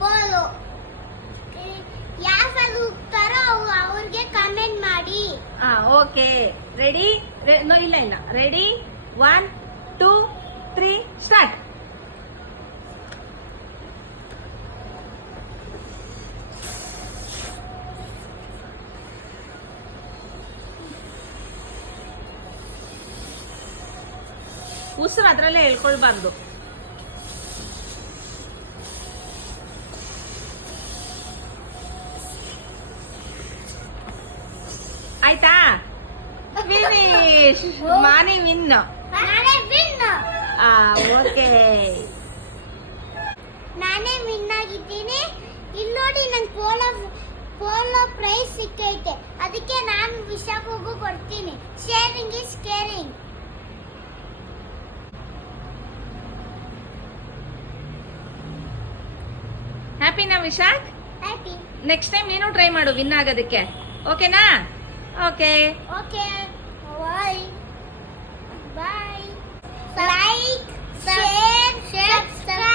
Polo ಯಾರು ಹೋಗ್ತಾರೋ ಅವ್ರಿಗೆ comment ಮಾಡಿ. Okay ready? ಇಲ್ಲ ರೆಡಿ 1 2 3 ಸ್ಟಾರ್ಟ್. ಉಸಿರು ಅದ್ರಲ್ಲೇ ಹೇಳ್ಕೊಳ್ಬಾರ್ದು. ಆಯ್ತಾ? ಫಿನಿಶ್. ಮಾನಿ ವಿನ್. ಓಕೆ, ನಾನೇ ವಿನ್ ಆಗಿದ್ದೀನಿ. ಇಲ್ಲಿ ನೋಡಿ ನಂಗೆ ಪೋಲೋ ಪ್ರೈಸ್ ಸಿಕ್ಕೈತೆ, ಅದಕ್ಕೆ ನಾನು ವಿಶಾಖಗೂ ಕೊಡ್ತೀನಿ. Sharing is caring. ಹ್ಯಾಪಿನಾ ವಿಶಾಖ್? ಹ್ಯಾಪಿ. ನೆಕ್ಸ್ಟ್ ಟೈಮ್ ನೀನು ಟ್ರೈ ಮಾಡು ವಿನ್ ಆಗೋದಕ್ಕೆ. ಓಕೆನಾ? Okay. Okay, bye. Like, share, subscribe.